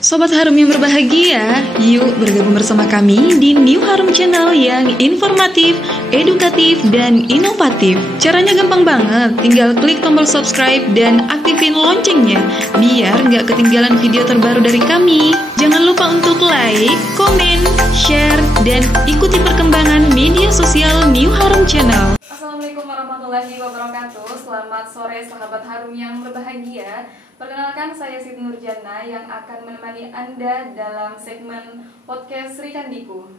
Sobat Harum yang berbahagia, yuk bergabung bersama kami di New Harum Channel yang informatif, edukatif, dan inovatif. Caranya gampang banget, tinggal klik tombol subscribe dan aktifin loncengnya, biar nggak ketinggalan video terbaru dari kami. Jangan lupa untuk like, komen, share, dan ikuti perkembangan media sosial New Harum Channel. Assalamualaikum warahmatullahi wabarakatuh. Selamat sore sahabat Harum yang berbahagia. Perkenalkan, saya Siti Nurjana yang akan menemani Anda dalam segmen podcast Sri Kandiku.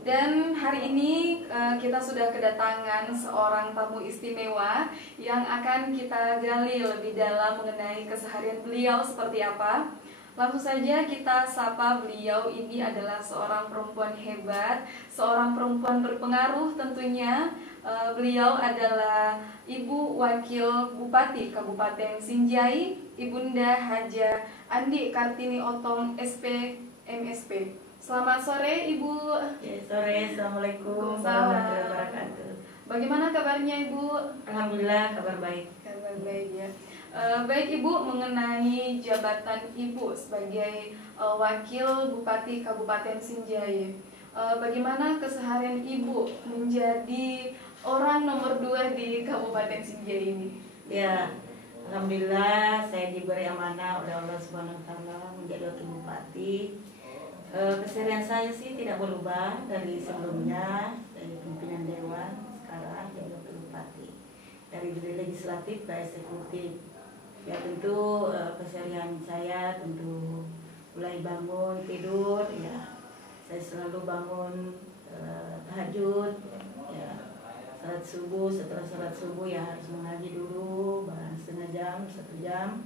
Dan hari ini kita sudah kedatangan seorang tamu istimewa yang akan kita gali lebih dalam mengenai keseharian beliau seperti apa. Langsung saja kita sapa beliau. Ini adalah seorang perempuan hebat, seorang perempuan berpengaruh tentunya. Beliau adalah Ibu Wakil Bupati Kabupaten Sinjai, Ibunda Haja Andi Kartini Otong SP MSP. Selamat sore Ibu. Ya, sore. Assalamualaikum warahmatullahi wabarakatuh. Bagaimana kabarnya Ibu? Alhamdulillah, kabar baik. Kabar baik ya. Baik Ibu, mengenai jabatan Ibu sebagai Wakil Bupati Kabupaten Sinjai, bagaimana keseharian Ibu menjadi orang nomor 2 di Kabupaten Sinjai ini? Ya, alhamdulillah saya diberi amanah oleh Allah Subhanahu wa taala menjadi wakil bupati. Keseharian saya sih tidak berubah dari sebelumnya, dari pimpinan dewan sekarang jadi wakil bupati. Dari legislatif ke eksekutif. Ya tentu keseharian saya tentu mulai bangun tidur ya, saya selalu bangun tahajud ya, salat subuh. Setelah salat subuh ya harus mengaji dulu setengah jam, 1 jam.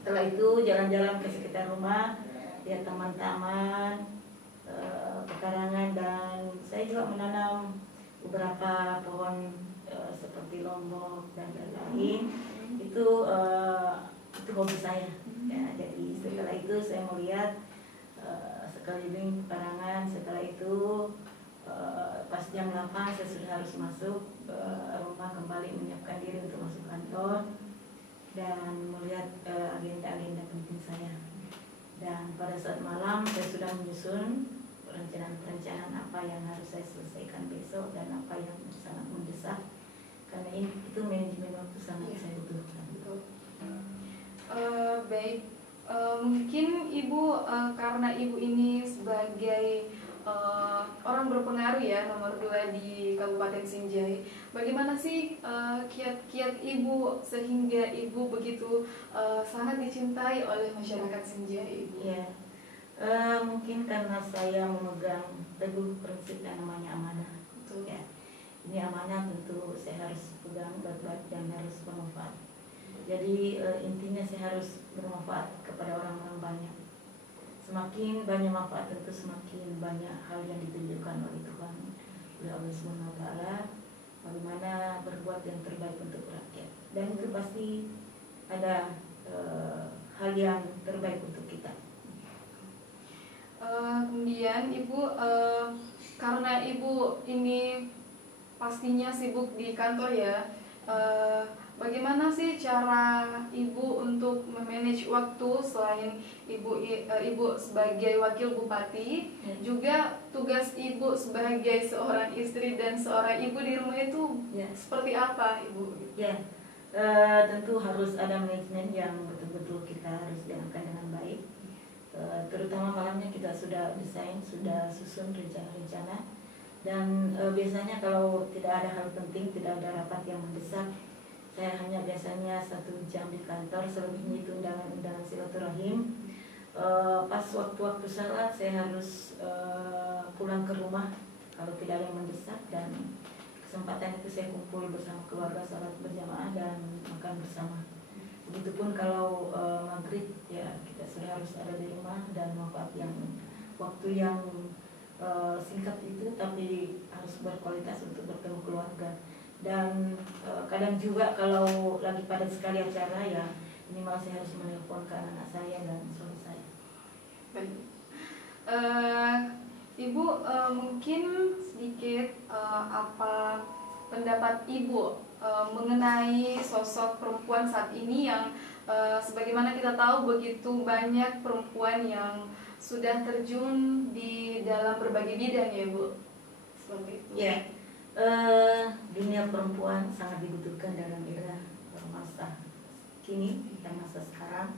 Setelah itu jalan-jalan ke sekitar rumah, lihat taman-taman, pekarangan, dan saya juga menanam beberapa pohon seperti lombok dan lain-lain. Itu hobi saya ya. Jadi setelah itu saya melihat sekeliling pekarangan. Setelah itu pas jam 8 saya sudah harus masuk rumah, kembali menyiapkan diri untuk masuk kantor dan melihat agenda-agenda penting saya. Dan pada saat malam saya sudah menyusun perencanaan apa yang harus saya selesaikan besok dan apa yang sangat mendesak, karena itu manajemen waktu sangat saya butuhkan. Baik, mungkin Ibu karena Ibu ini sebagai orang berpengaruh ya, nomor 2 di Kabupaten Sinjai, bagaimana sih kiat-kiat Ibu sehingga Ibu begitu sangat dicintai oleh masyarakat Sinjai, Ibu? Ya, mungkin karena saya memegang teguh prinsip yang namanya amanah. Betul. Ya, ini amanah tentu saya harus pegang baik-baik dan harus bermanfaat. Jadi intinya saya harus bermanfaat kepada orang-orang banyak. Semakin banyak manfaat tentu semakin banyak hal yang ditunjukkan oleh Tuhan, oleh Allah Subhanahu wa taala, bagaimana berbuat yang terbaik untuk rakyat. Dan itu pasti ada hal yang terbaik untuk kita. Kemudian Ibu, karena Ibu ini pastinya sibuk di kantor ya, bagaimana sih cara Ibu untuk memanage waktu selain Ibu sebagai wakil bupati, juga tugas Ibu sebagai seorang istri dan seorang ibu di rumah itu seperti apa, Ibu? Ya, tentu harus ada manajemen yang betul-betul kita harus jalankan dengan baik. Terutama malamnya kita sudah desain, sudah susun rencana-rencana. Dan biasanya kalau tidak ada hal penting, tidak ada rapat yang mendesak, saya hanya biasanya 1 jam di kantor, selebihnya itu undangan-undangan silaturahim. Pas waktu-waktu salat saya harus pulang ke rumah kalau tidak ada yang mendesak, dan kesempatan itu saya kumpul bersama keluarga, salat berjamaah dan makan bersama. Begitupun kalau maghrib ya kita sudah harus ada di rumah, dan waktu yang singkat itu tapi harus berkualitas untuk bertemu keluarga. Dan kadang juga kalau lagi padat sekali acara ya minimal saya harus menelponkan anak saya dan suami saya. Baik. Ibu, mungkin sedikit apa pendapat Ibu mengenai sosok perempuan saat ini yang Sebagaimana kita tahu begitu banyak perempuan yang sudah terjun di dalam berbagai bidang ya Bu, seperti itu. Ya, dunia perempuan sangat dibutuhkan dalam era masa kini dan masa sekarang,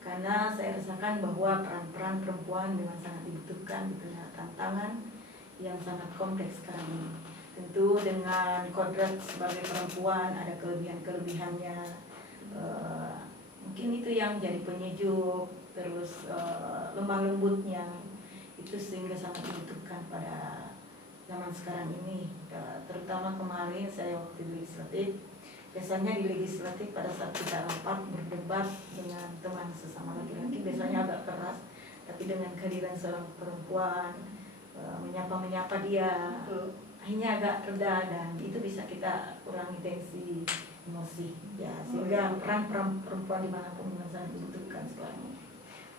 karena saya rasakan bahwa peran-peran perempuan dengan sangat dibutuhkan di tengah tantangan yang sangat kompleks sekarang ini. Tentu dengan kodrat sebagai perempuan ada kelebihan-kelebihannya, mungkin itu yang jadi penyejuk, terus lemah lembutnya itu sehingga sangat dibutuhkan pada zaman sekarang ini. Terutama kemarin saya waktu di legislatif, biasanya di legislatif pada saat kita rapat berdebat dengan teman sesama laki-laki biasanya agak keras, tapi dengan kehadiran seorang perempuan menyapa dia akhirnya agak reda, dan itu bisa kita kurangi tensi emosi ya, sehingga peran perempuan dimanapun sangat dibutuhkan sekarang ini.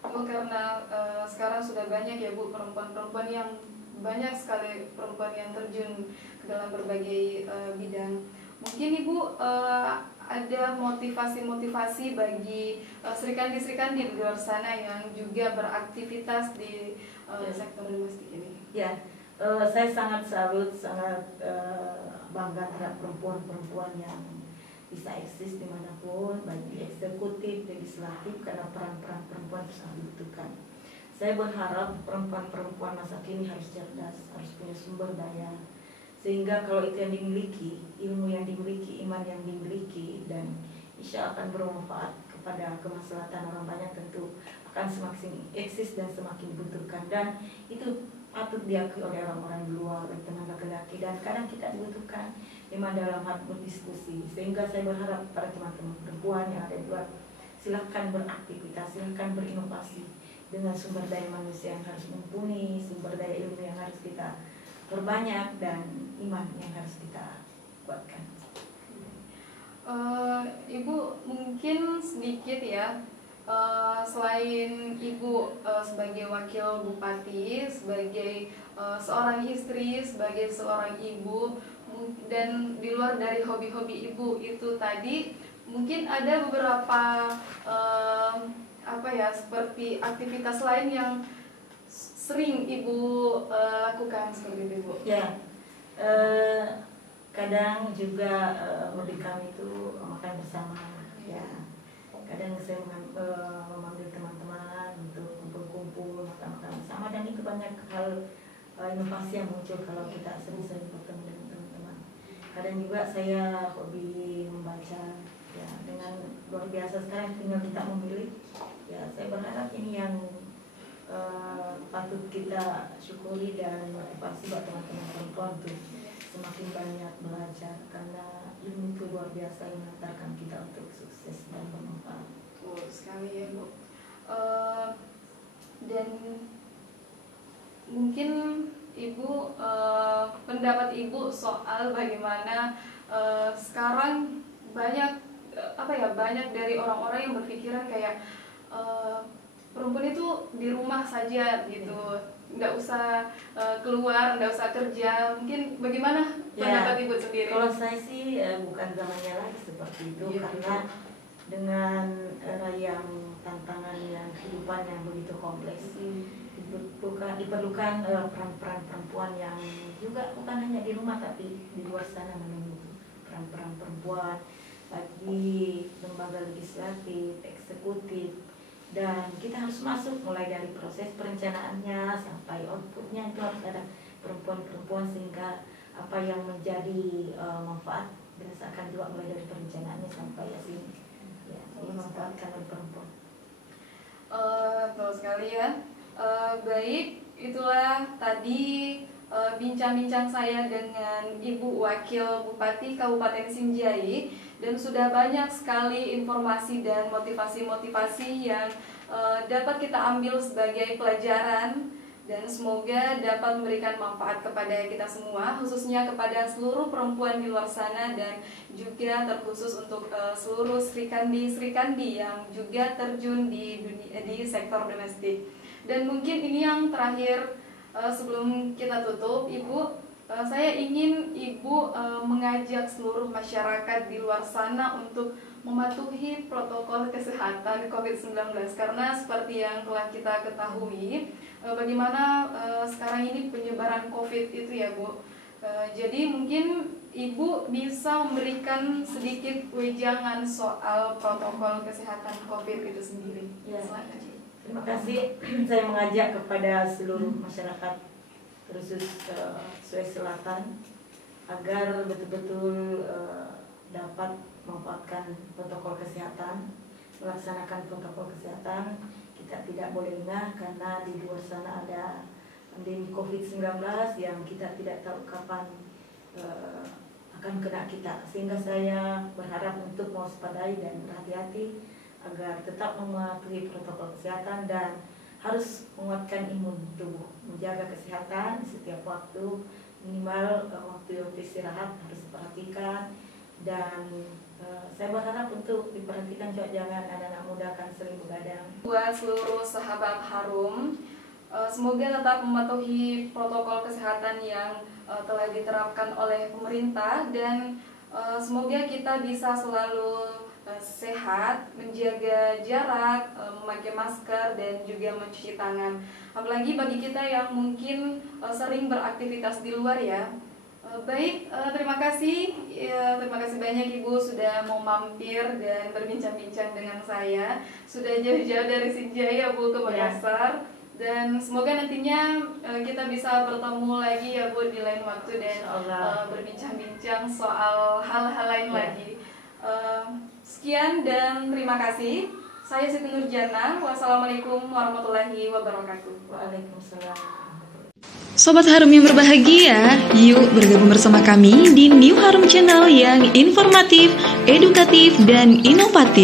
Bu, karena sekarang sudah banyak ya Bu perempuan-perempuan yang banyak sekali perempuan yang terjun ke dalam berbagai bidang. Mungkin Ibu ada motivasi-motivasi bagi serikandi-serikandi di luar sana yang juga beraktivitas di sektor domestik ini. Ya, saya sangat salut, sangat bangga terhadap perempuan-perempuan yang bisa eksis dimanapun, baik di eksekutif, legislatif, karena peran-peran perempuan sangat dibutuhkan. Saya berharap perempuan-perempuan masa kini harus cerdas, harus punya sumber daya, sehingga kalau itu yang dimiliki, ilmu yang dimiliki, iman yang dimiliki, dan insya Allah akan bermanfaat kepada kemaslahatan orang banyak, tentu akan semakin eksis dan semakin dibutuhkan, dan itu patut diakui oleh orang-orang di luar, oleh teman laki-laki, dan kadang kita dibutuhkan memang dalam hal berdiskusi. Sehingga saya berharap para teman-teman perempuan yang ada di luar, silahkan beraktivitas, silahkan berinovasi dengan sumber daya manusia yang harus mumpuni, sumber daya ilmu yang harus kita perbanyak, dan iman yang harus kita kuatkan. Ibu mungkin sedikit ya, selain Ibu sebagai wakil bupati, sebagai seorang istri, sebagai seorang ibu, dan di luar dari hobi-hobi Ibu itu tadi, mungkin ada beberapa seperti aktivitas lain yang sering Ibu lakukan seperti itu, Bu? Ya, kadang juga hobi kami itu makan bersama. Ya, kadang saya memanggil teman-teman untuk kumpul-kumpul, makan-makan bersama, dan itu banyak hal inovasi yang muncul kalau kita sering-sering bertemu dengan teman-teman. Kadang juga saya hobi membaca, ya, dengan luar biasa sekarang tinggal kita memilih. Ya, saya berharap ini yang patut kita syukuri dan motivasi buat teman-teman perempuan untuk semakin banyak belajar, karena ilmu itu luar biasa yang mengantarkan kita untuk sukses dan bermanfaat. Betul sekali ya Bu. Dan mungkin Ibu, pendapat Ibu soal bagaimana sekarang banyak banyak dari orang-orang yang berpikiran kayak perempuan itu di rumah saja gitu, nggak usah keluar, nggak usah kerja. Mungkin bagaimana pendapat Ibu sendiri? Kalau saya sih bukan zamannya lagi seperti itu, karena dengan era yang tantangan yang kehidupan yang begitu kompleks, diperlukan peran-peran perempuan yang juga bukan hanya di rumah tapi di luar sana, menunggu peran-peran perempuan bagi lembaga legislatif, eksekutif, dan kita harus masuk mulai dari proses perencanaannya sampai outputnya, itu harus ada perempuan-perempuan, sehingga apa yang menjadi manfaat dirasakan juga mulai dari perencanaannya sampai hasil, ya, dimanfaatkan oleh perempuan. Betul sekali ya. Baik, itulah tadi bincang-bincang saya dengan Ibu Wakil Bupati Kabupaten Sinjai, dan sudah banyak sekali informasi dan motivasi-motivasi yang dapat kita ambil sebagai pelajaran, dan semoga dapat memberikan manfaat kepada kita semua, khususnya kepada seluruh perempuan di luar sana, dan juga terkhusus untuk seluruh serikandi yang juga terjun di sektor domestik. Dan mungkin ini yang terakhir, sebelum kita tutup, Ibu, saya ingin Ibu mengajak seluruh masyarakat di luar sana untuk mematuhi protokol kesehatan COVID-19, karena seperti yang telah kita ketahui bagaimana sekarang ini penyebaran COVID itu ya Bu. Jadi mungkin Ibu bisa memberikan sedikit wejangan soal protokol kesehatan COVID itu sendiri. Ya. Silakan. Terima kasih. Saya mengajak kepada seluruh masyarakat khusus Sulawesi Selatan agar betul-betul dapat memanfaatkan protokol kesehatan, melaksanakan protokol kesehatan. Kita tidak boleh lengah karena di luar sana ada pandemi COVID-19 yang kita tidak tahu kapan akan kena kita. Sehingga saya berharap untuk mewaspadai dan berhati-hati agar tetap mematuhi protokol kesehatan dan harus menguatkan imun tubuh, menjaga kesehatan setiap waktu, minimal waktu istirahat harus diperhatikan. Dan saya berharap untuk diperhatikan juga jangan anak-anak muda akan sering begadang. Buat seluruh sahabat Harum, semoga tetap mematuhi protokol kesehatan yang telah diterapkan oleh pemerintah, dan semoga kita bisa selalu sehat, menjaga jarak, memakai masker, dan juga mencuci tangan. Apalagi bagi kita yang mungkin sering beraktivitas di luar ya. Baik, terima kasih banyak Ibu sudah mau mampir dan berbincang-bincang dengan saya. Sudah jauh-jauh dari Sinjaya Bu ke Makassar. Dan semoga nantinya kita bisa bertemu lagi ya Bu di lain waktu dan berbincang-bincang soal hal-hal lain lagi. Sekian dan terima kasih. Saya Siti Nurjana. Wassalamualaikum warahmatullahi wabarakatuh. Waalaikumsalam. Sobat Harum yang berbahagia, yuk bergabung bersama kami di New Harum Channel yang informatif, edukatif, dan inovatif.